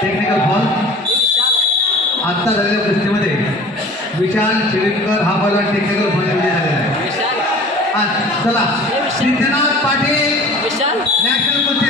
Technical fall आता झालेल्या कुस्तीमध्ये विशाल शिवेकर हा बॉलर टेक्निकल फॉल विजय झालेला आहे. चला सिद्धनाथ पाटील नॅशनल कुस्ती